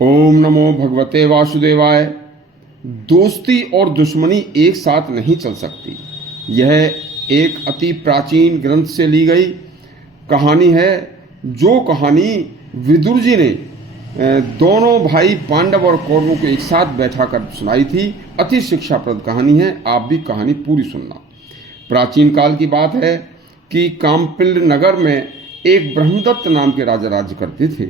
ओम नमो भगवते वासुदेवाय। दोस्ती और दुश्मनी एक साथ नहीं चल सकती। यह एक अति प्राचीन ग्रंथ से ली गई कहानी है। जो कहानी विदुर जी ने दोनों भाई पांडव और कौरवों को एक साथ बैठा कर सुनाई थी, अति शिक्षाप्रद कहानी है। आप भी कहानी पूरी सुनना। प्राचीन काल की बात है कि कामपिल नगर में एक ब्रह्मदत्त नाम के राजा राज्य करते थे।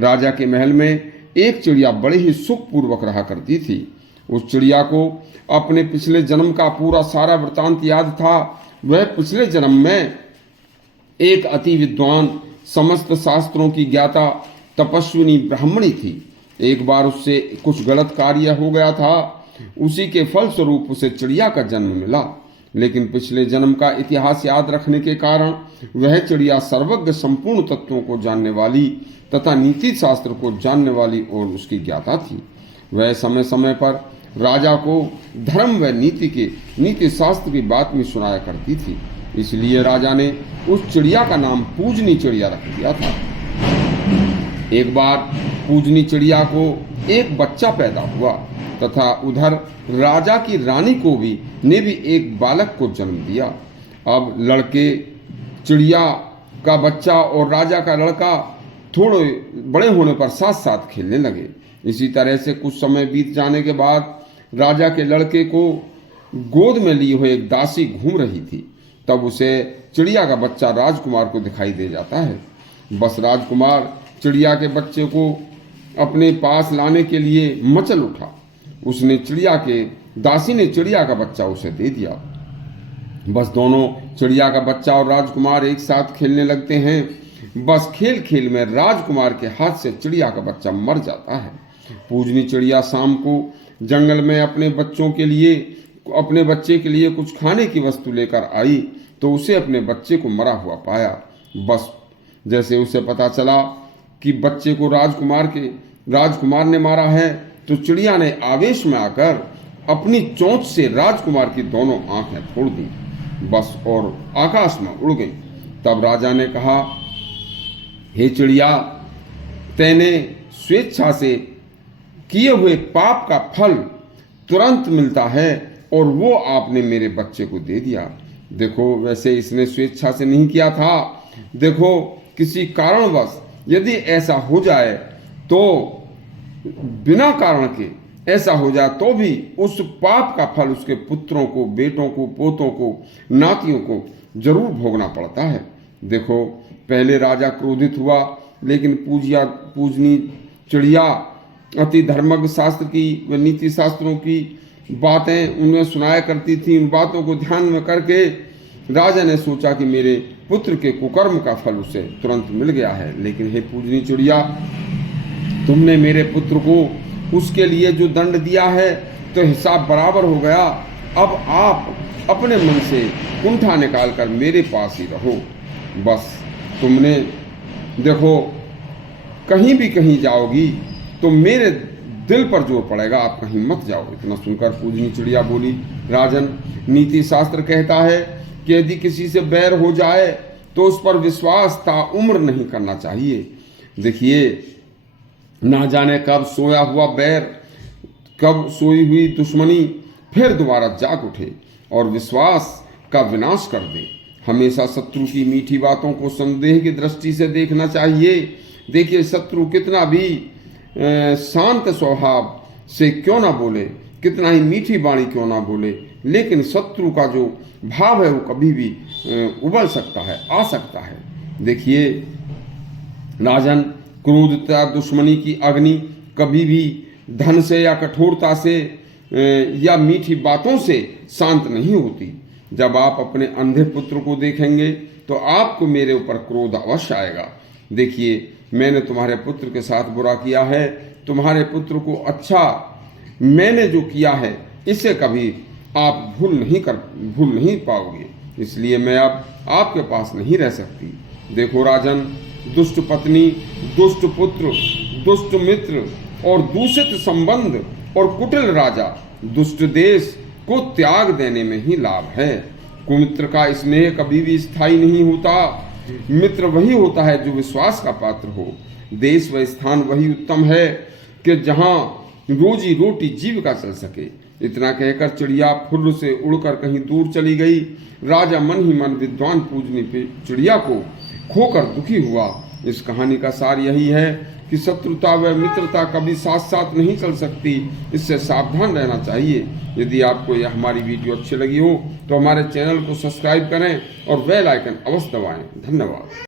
राजा के महल में एक चिड़िया बड़े ही सुखपूर्वक रहा करती थी। उस चिड़िया को अपने पिछले जन्म का पूरा सारा वृतांत याद था। वह पिछले जन्म में एक अति विद्वान, समस्त शास्त्रों की ज्ञाता तपस्विनी ब्राह्मणी थी। एक बार उससे कुछ गलत कार्य हो गया था। उसी के फलस्वरूप उसे चिड़िया का जन्म मिला। लेकिन पिछले जन्म का इतिहास याद रखने के कारण वह चिड़िया सर्वज्ञ, संपूर्ण तत्वों को जानने वाली तथा नीति शास्त्र को जानने वाली और उसकी ज्ञाता थी। वह समय समय पर राजा को धर्म व नीति शास्त्र की बात में सुनाया करती थी। इसलिए राजा ने उस चिड़िया का नाम पूजनी चिड़िया रख दिया था। एक बार पूजनी चिड़िया को एक बच्चा पैदा हुआ तथा उधर राजा की रानी को ने भी एक बालक को जन्म दिया। अब लड़के चिड़िया का बच्चा और राजा का लड़का थोड़े बड़े होने पर साथ साथ खेलने लगे। इसी तरह से कुछ समय बीत जाने के बाद राजा के लड़के को गोद में ली हुई एक दासी घूम रही थी। तब उसे चिड़िया का बच्चा राजकुमार को दिखाई दे जाता है। बस राजकुमार चिड़िया के बच्चे को अपने पास लाने के लिए मचल उठा। दासी ने चिड़िया का बच्चा उसे दे दिया। बस दोनों, चिड़िया का बच्चा और राजकुमार एक साथ खेलने लगते हैं। बस खेल खेल में राजकुमार के हाथ से चिड़िया का बच्चा मर जाता है। पूजनी चिड़िया शाम को जंगल में अपने बच्चे के लिए कुछ खाने की वस्तु लेकर आई तो उसे अपने बच्चे को मरा हुआ पाया। बस जैसे उसे पता चला कि बच्चे को राजकुमार ने मारा है तो चिड़िया ने आवेश में आकर अपनी चोंच से राजकुमार की दोनों आंखें फोड़ दी। बस और आकाश में उड़ गई। तब राजा ने कहा, हे चिड़िया, तैने स्वेच्छा से किए हुए पाप का फल तुरंत मिलता है और वो आपने मेरे बच्चे को दे दिया। देखो, वैसे इसने स्वेच्छा से नहीं किया था। देखो, किसी कारणवश यदि ऐसा हो जाए तो बिना कारण के ऐसा हो जाए तो भी उस पाप का फल उसके पुत्रों को, बेटों को, पोतों को, नातियों को जरूर भोगना पड़ता है। देखो, पहले राजा क्रोधित हुआ, लेकिन पूजनी चिड़िया अति धर्मज्ञ शास्त्र की व नीति शास्त्रों की बातें उन्हें सुनाया करती थी। उन बातों को ध्यान में करके राजा ने सोचा कि मेरे पुत्र के कुकर्म का फल उसे तुरंत मिल गया है। लेकिन हे पूजनी चिड़िया, तुमने मेरे पुत्र को उसके लिए जो दंड दिया है तो हिसाब बराबर हो गया। अब आप अपने मन से कुंठा निकाल कर मेरे पास ही रहो। बस तुमने देखो, कहीं जाओगी तो मेरे दिल पर जोर पड़ेगा, आप कहीं मत जाओ। इतना सुनकर पूजनी चिड़िया बोली, राजन, नीति शास्त्र कहता है कि यदि किसी से बैर हो जाए तो उस पर विश्वास ताउम्र नहीं करना चाहिए। देखिए, ना जाने कब सोया हुआ बैर, कब सोई हुई दुश्मनी फिर दोबारा जाग उठे और विश्वास का विनाश कर दे। हमेशा शत्रु की मीठी बातों को संदेह की दृष्टि से देखना चाहिए। देखिए, शत्रु कितना भी शांत स्वभाव से क्यों ना बोले, कितना ही मीठी वाणी क्यों ना बोले, लेकिन शत्रु का जो भाव है वो कभी भी उबल सकता है, आ सकता है। देखिए राजन, क्रोधता दुश्मनी की अग्नि कभी भी धन से या कठोरता से या मीठी बातों से शांत नहीं होती। जब आप अपने अंधे पुत्र को देखेंगे तो आपको मेरे ऊपर क्रोध अवश्य आएगा। देखिए, मैंने तुम्हारे पुत्र के साथ बुरा किया है, तुम्हारे पुत्र को अच्छा मैंने जो किया है इसे कभी आप भूल नहीं पाओगे। इसलिए मैं अब आपके पास नहीं रह सकती। देखो राजन, दुष्ट पत्नी, दुष्ट पुत्र, दुष्ट मित्र और दूषित संबंध और कुटिल राजा दुष्ट देश को त्याग देने में ही लाभ है। कुमित्र का स्नेह कभी भी स्थायी नहीं होता। मित्र वही होता है जो विश्वास का पात्र हो। देश व स्थान वही उत्तम है कि जहां रोजी रोटी जीविका चल सके। इतना कहकर चिड़िया फुर्र से उड़कर कहीं दूर चली गई। राजा मन ही मन विद्वान पूजनी चिड़िया को खोकर दुखी हुआ। इस कहानी का सार यही है कि शत्रुता व मित्रता कभी साथ साथ नहीं चल सकती। इससे सावधान रहना चाहिए। यदि आपको यह हमारी वीडियो अच्छी लगी हो तो हमारे चैनल को सब्सक्राइब करें और बेल आइकन अवश्य दबाएं। धन्यवाद।